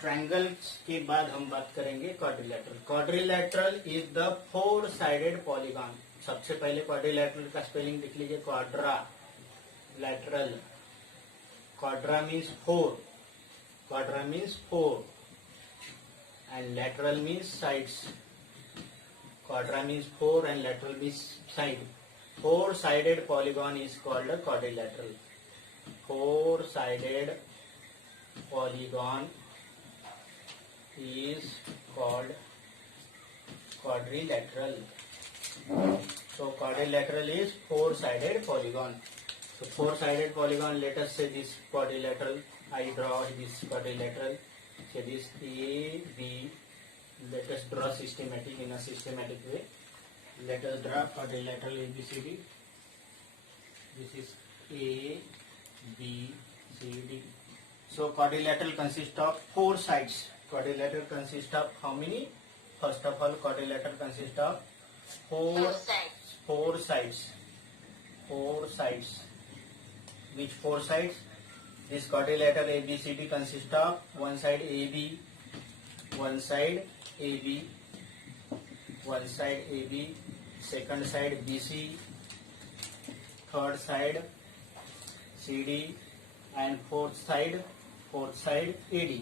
Triangle के बाद हम बात करेंगे quadrilateral. Quadrilateral is the four sided polygon. सबसे पहले क्वाड्रिलेटरल का स्पेलिंग लिख लीजिए, Quadra lateral. Quadra means four, Quadra means four and lateral means sides. Quadra means four and lateral means side. Four sided polygon is called a quadrilateral. Four sided polygon is called quadrilateral. So quadrilateral is four sided polygon. So four sided polygon, let us say this quadrilateral. I draw this quadrilateral. Say this A, B. Let us draw systematic in a systematic way. Let us draw quadrilateral ABCD. This is A, B, C, D. So quadrilateral consists of four sides. Quadrilateral consists of how many? First of all, quadrilateral consists of four sides. Four sides. Which four sides? This quadrilateral ABCD consists of one side AB, one side AB, one side AB, second side BC, third side CD, and fourth side AD.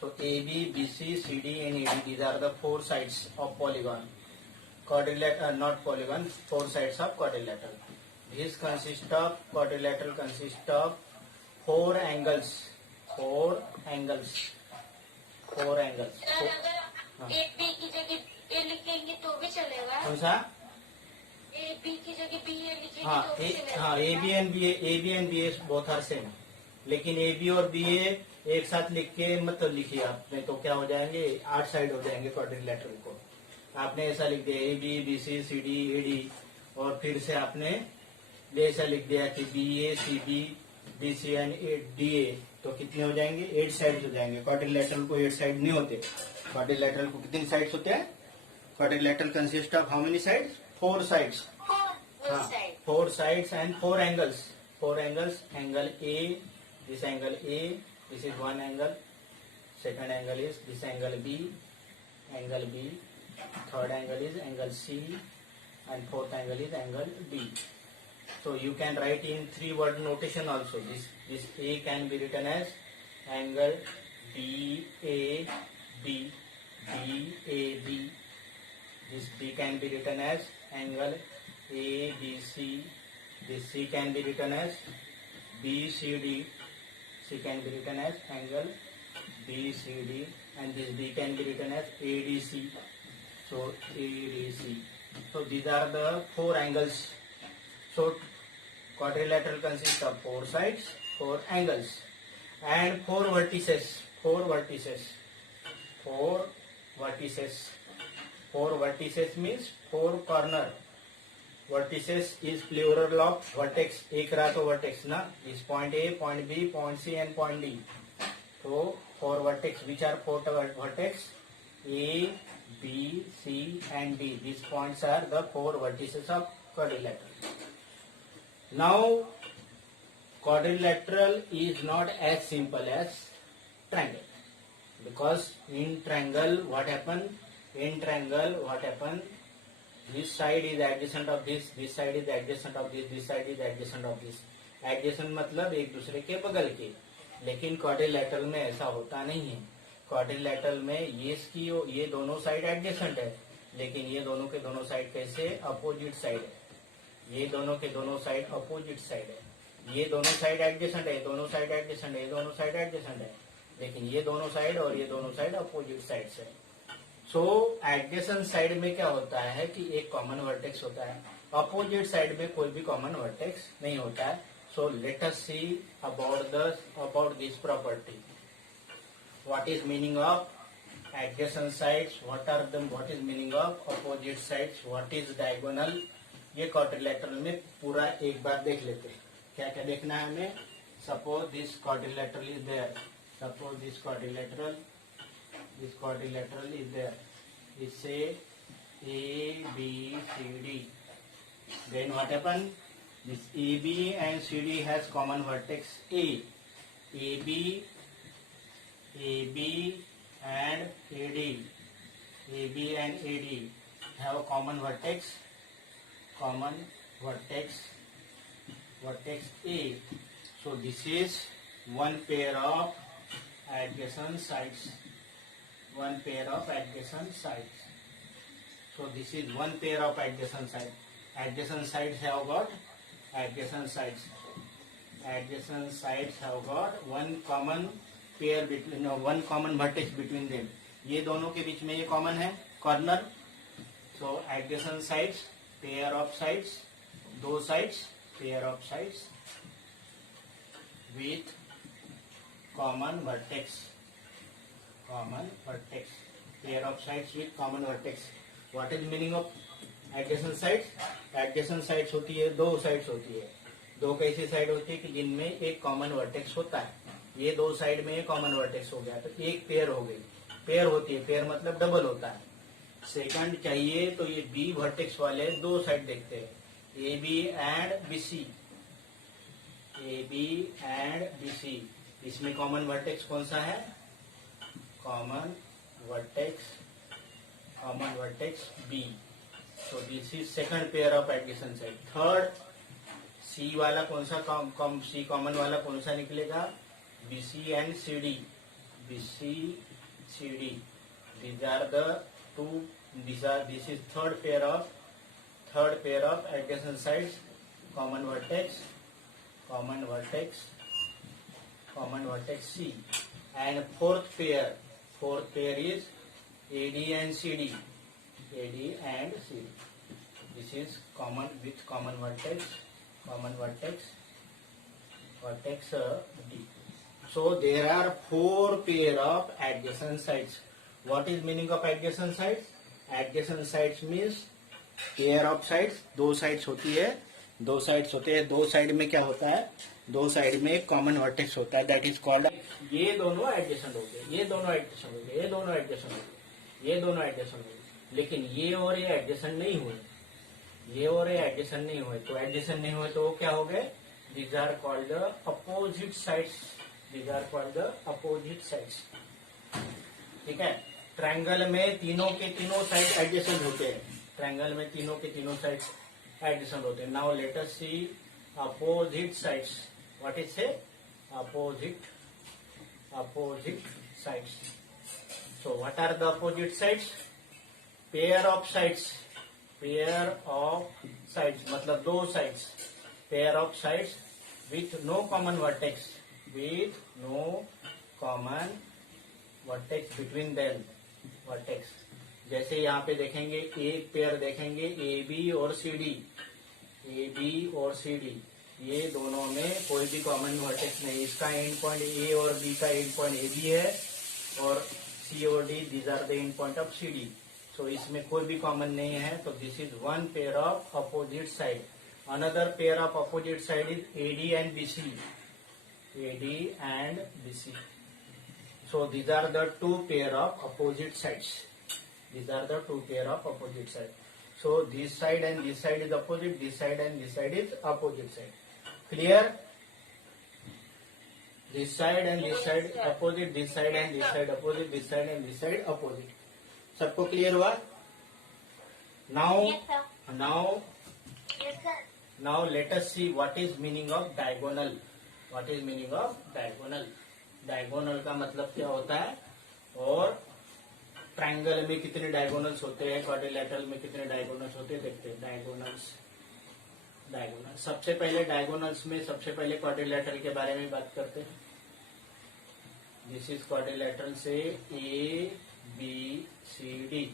So AB, BC, CD, and AD. These are the four sides of polygon. Quadrilateral, not polygon. Four sides of quadrilateral. This quadrilateral consists of four angles. Four angles. एक B की जगह ए लिखेंगे तो भी चलेगा। कौन सा? A B की जगह बी ए लिखेंगे हाँ, तो भी चलेगा। हाँ, A B and B A both are same. लेकिन ए बी और बी ए एक साथ लिख के मत लिखिए आप, नहीं तो क्या हो जाएंगे, 8 साइड हो जाएंगे क्वाड्रिलेटरल को। आपने ऐसा लिख दिया A B, B C, C D, A D, और फिर से आपने ऐसा लिख दिया कि B A, C B, B C and D A, तो कितने हो जाएंगे, 8 साइड हो जाएंगे। क्वाड्रिलेटरल को 8 साइड नहीं होते। क्वाड्रिलेटरल को कितनी साइड्स होते हैं? Quadrilateral consist of how many sides? 4 sides. Four sides and four angles. Angle A, this angle A, this is one angle. Second angle is this angle B. Third angle is angle C, and fourth angle is angle D. So you can write in 3-word notation also. This A can be written as angle DAB, DAB. This B can be written as angle ABC. This C can be written as BCD. C can be written as angle BCD, and this B can be written as ADC. So ADC. So these are the 4 angles. So quadrilateral consists of 4 sides, 4 angles, and 4 vertices. 4 vertices means 4 corner. Vertices is plural of vertex. एक रहा तो vertex ना, is point A, point B, point C, and point D. So 4 vertex, which are 4 vertex? A, B, C, and D. These points are the 4 vertices of quadrilateral. Now quadrilateral is not as simple as triangle, because in triangle what happen? This side is adjacent of this side is adjacent of this side is adjacent of this. Adjacent मतलब एक दूसरे के बगल के। लेकिन quadrilateral में ऐसा होता नहीं है। क्वाड्रिलेटरल में ये दोनों साइड एडजेसेंट है, लेकिन ये दोनों के दोनों साइड कैसे? अपोजिट साइड है। ये दोनों के दोनों साइड अपोजिट साइड है। ये दोनों साइड एडजेसेंट है, दोनों साइड एडजेसेंट है, दोनों साइड एडजेसेंट है, लेकिन ये दोनों साइड और ये दोनों साइड अपोजिट साइड है। सो एडजेसेंट साइड में क्या होता है कि एक कॉमन वर्टेक्स होता है, अपोजिट साइड में कोई भी कॉमन वर्टेक्स नहीं होता है। So let us see about this property. What is meaning of adjacent sides, what is meaning of opposite sides, what is diagonal, ये क्वाड्रिलेटरल में पूरा एक बार देख लेते हैं। क्या क्या देखना है हमें? Suppose this quadrilateral is there, सपोज दिस quadrilateral is there. It say A, B, C, D. Then what happen? This AB and CD has common vertex A. AB AB and AD, AB and AD have a common vertex, vertex A. So this is one pair of adjacent sides, one pair of adjacent sides. So this is one pair of adjacent sides. Adjacent sides have got adjacent sides. Adjacent sides have got one common pair between, one common vertex between them. ये दोनों के बीच में ये common है corner. So adjacent sides, pair of sides, दो sides, pair of sides with common vertex, pair of sides with common vertex. What is meaning of adjacent sides? Adjacent sides होती है, दो sides होती है. दो कैसी साइड होती है कि जिनमें एक कॉमन वर्टेक्स होता है. ये दो साइड में एक कॉमन वर्टेक्स हो गया तो एक पेयर हो गई. पेयर होती है, पेयर मतलब डबल होता है. सेकंड चाहिए तो ये बी वर्टेक्स वाले दो साइड देखते हैं, A B and B C, A B and B C. इसमें कॉमन वर्टेक्स कौन सा है? Common vertex B. So this is second pair of adjacent side. Third C वाला कौन सा सी कॉमन वाला कौन सा निकलेगा? B C and C D, B C C D. These are the two, this is third pair of adjacent sides. Common vertex C. And fourth pair is AD and C D, this is common with common vertex D. So there are four pair of adjacent sides. What is meaning of adjacent sides? Adjacent sides means pair of sides. दो sides होती है, दो side में क्या होता है? दो side में एक कॉमन वर्टेक्स होता है, दैट इज कॉल्ड. ये दोनों एडजेसेंट हो गए, ये दोनों एडजेसेंट हो गए, लेकिन ये और ये एडजेसेंट नहीं हुए. तो एडजेसेंट नहीं हुए तो वो क्या हो गए? These are called the opposite sides. ठीक है. ट्रायंगल में तीनों के तीनों साइड एडजेसेंट होते हैं. Now let us see opposite sides. What is से opposite sides. So what are the opposite sides? Pair of sides मतलब दो sides. Pair of sides with no common vertex, between them vertex. जैसे यहाँ पे देखेंगे एक पेयर देखेंगे A B और सी डी. ये दोनों में कोई भी कॉमन वर्टेक्स नहीं. इसका एंड पॉइंट ए और बी का एंड पॉइंट ए बी है और सी और D these are the end point of C D. तो इसमें कोई भी कॉमन नहीं है. तो this is one pair of opposite side. Another pair of opposite side is AD and B C. So these are the two pair of opposite sides. So this side and this side is opposite, this side and this side is opposite side. Clear? This side and this side opposite, this side and this side opposite, this side and this side opposite. सबको clear हुआ? Yes, sir. Yes, sir. Now let us see what is meaning of diagonal. Diagonal का मतलब क्या होता है और triangle में कितने डायगोनल्स होते हैं, क्वाड्रिलेटरल में कितने डायगोनल्स होते हैं देखते हैं. डायगोनल्स सबसे पहले डायगोनल्स में सबसे पहले क्वाड्रिलेटरल के बारे में बात करते हैं. दिस इज क्वाड्रिलेटरल से ए बी सी डी.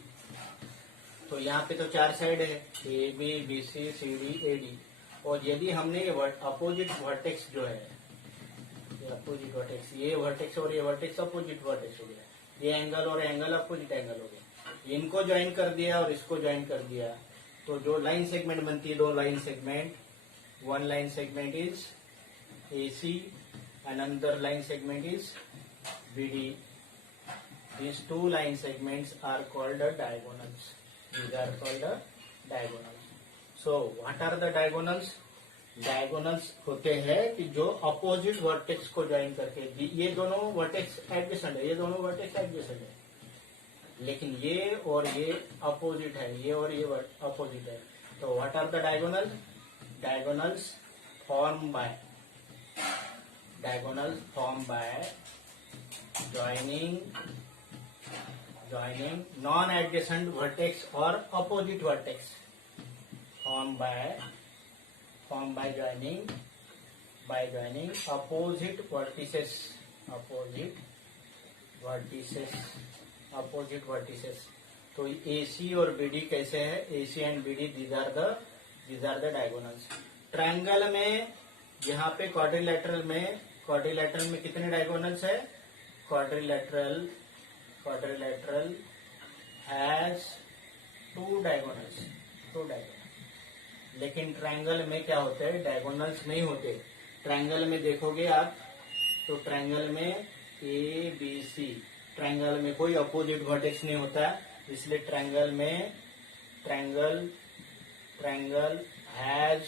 तो यहाँ पे तो चार साइड है A B C D A D. और यदि हमने ये अपोजिट वर्टेक्स जो है, अपोजिट वर्टेक्स, ये वर्टेक्स और ये वर्टेक्स अपोजिट वर्टेक्स हो गया, ये एंगल और एंगल अपोजिट एंगल हो गया, इनको ज्वाइन कर दिया और इसको ज्वाइन कर दिया तो जो लाइन सेगमेंट बनती है, दो line segment, one line segment is AC and another line segment is BD. These two line segments are called the diagonals. These are called the diagonals. So what are the diagonals? Diagonals होते हैं कि जो opposite vertex को join करके, ये दोनों vertex adjacent है, ये दोनों वर्टेक्स एडजेसेंट है, लेकिन ये और ये अपोजिट है, ये और ये अपोजिट है। तो what are the diagonal? Diagonals form by joining non-adjacent vertex or opposite vertex, formed by joining opposite vertices. तो AC और BD कैसे है? AC and BD these are the diagonals. Triangle में यहाँ पे क्वाड्रिलेटरल में कितने डायगोनल्स है? Quadrilateral has two diagonals. लेकिन ट्रायंगल में क्या होता है? डायगोनल्स नहीं होते। ट्रायंगल में देखोगे आप तो ट्रायंगल में ABC, ट्रायंगल में कोई अपोजिट वर्टेक्स नहीं होता, इसलिए triangle has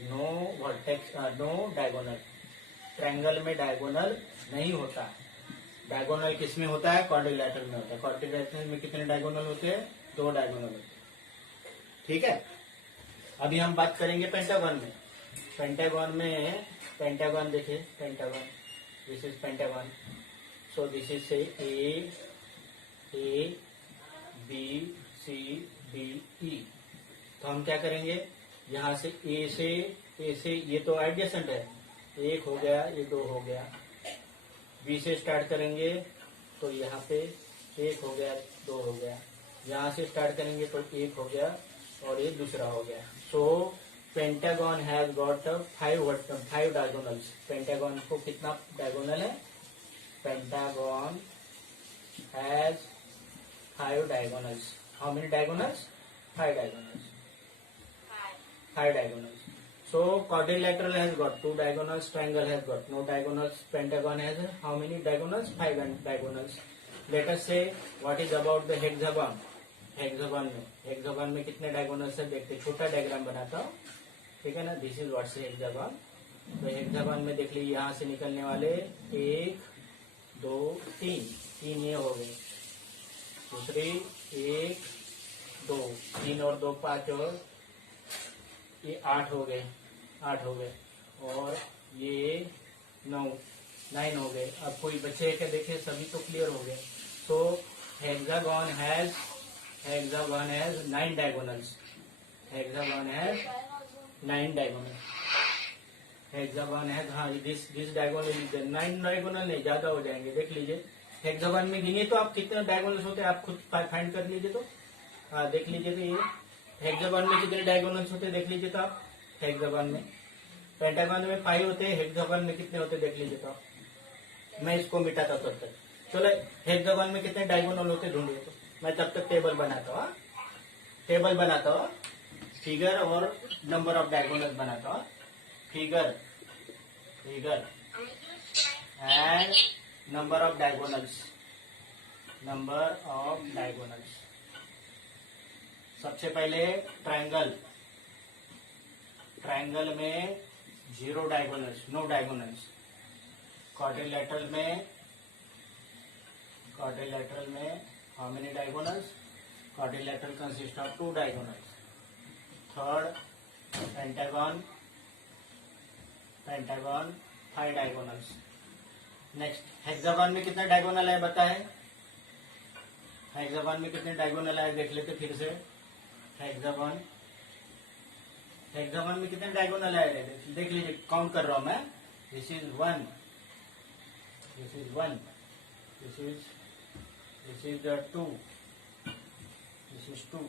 no vertex, no diagonal. Triangle में डायगोनल नहीं होता। डायगोनल किस में होता है? क्वाड्रिलेटरल में होता है। क्वाड्रिलेटरल में कितने डायगोनल होते हैं? 2 डायगोनल होते हैं। ठीक है, अभी हम बात करेंगे पेंटागन में। पेंटागन देखिए, pentagon, this is pentagon. So this is से ए बी सी डी ई। तो हम क्या करेंगे? यहाँ से ए से ये तो एडजेसेंट है, 1 हो गया, ये 2 हो गया। बी से स्टार्ट करेंगे तो यहाँ पे 1 हो गया, 2 हो गया। यहाँ से स्टार्ट करेंगे तो 1 हो गया और ये दूसरा हो गया। So pentagon has got 5 diagonals. Pentagon को कितना डायगोनल है? Pentagon has 5 diagonals. How many diagonals? 5 diagonals. 5 diagonals. So quadrilateral has got 2 diagonals, triangle has got no diagonals, pentagon has how many diagonals? 5 diagonals. Let us say what is about the hexagon. Hexagon में कितने diagonals है देखते। छोटा diagram बनाता हूँ, ठीक है ना। This is what's hexagon. तो हेक्सागन में देख लीजिए, यहाँ से निकलने वाले 1 2 3 ये हो गए। दूसरे 1 2 3 और 2 5 और ये 8 हो गए और ये 9 हो गए। अब कोई बच्चे क्या देखे? सभी तो क्लियर हो गए। तो hexagon has 9 diagonals. Hexagon has 9 diagonals. Hexagon has, हाँ, दिस डायगोनल 9 डायगोनल नहीं, ज्यादा हो जाएंगे। देख लीजिए हेक्सागन में गिनिए तो आप कितने डायगोनल्स होते हैं, आप खुद फाइंड कर लीजिए। तो हाँ, देख लीजिए तो ये हेक्सागन में कितने डायगोनल्स होते हैं देख लीजिए तो आप। हेक्सागन में, पेंटागन में 5 होते हैं, हेक्सागन में कितने होते हैं देख लीजिए तो आप। मैं इसको मिटाता तब तक। चलो, हेक्सागन में कितने डायगोनल होते ढूंढिए तो मैं तब तक टेबल बनाता हूँ। फिगर और नंबर ऑफ डायगोनल बनाता हूँ। Figure and number of diagonals. सबसे पहले ट्रायंगल में 0 डायगोनल्स, नो डायगोनल्स। क्वाड्रिलेटरल में how many diagonals? Quadrilateral consist of 2 diagonals. Third, pentagon 5 diagonals. Next, hexagon में कितने डायगोनल है बताए? हेक्सागन में कितने डायगोनल है देख लेते फिर से। हेक्सागन में कितने डायगोनल है देख लीजिए, काउंट कर रहा हूं मैं। This is 1, this is 2, this is 2।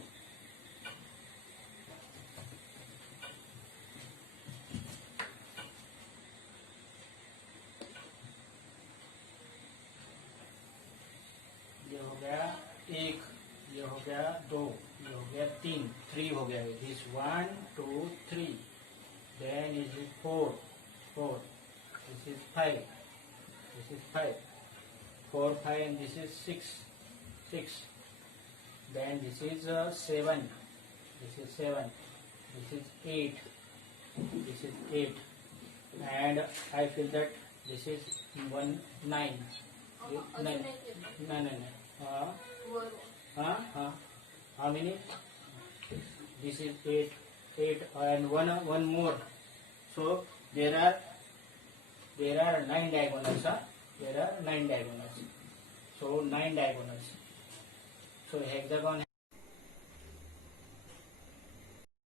ये हो गया 1, ये हो गया 2, ये हो गया 3 हो गया। This 1 2 3, then is 4, this is 5, 4 5 and this is 6, then this is 7, this is 8, this is 8, and I feel that this is 1 9. अजून एक येतो. No. वरून. How many? This is 8 and one more. So there are 9 diagonals. There are 9 diagonals. So 9 diagonals. So hexagon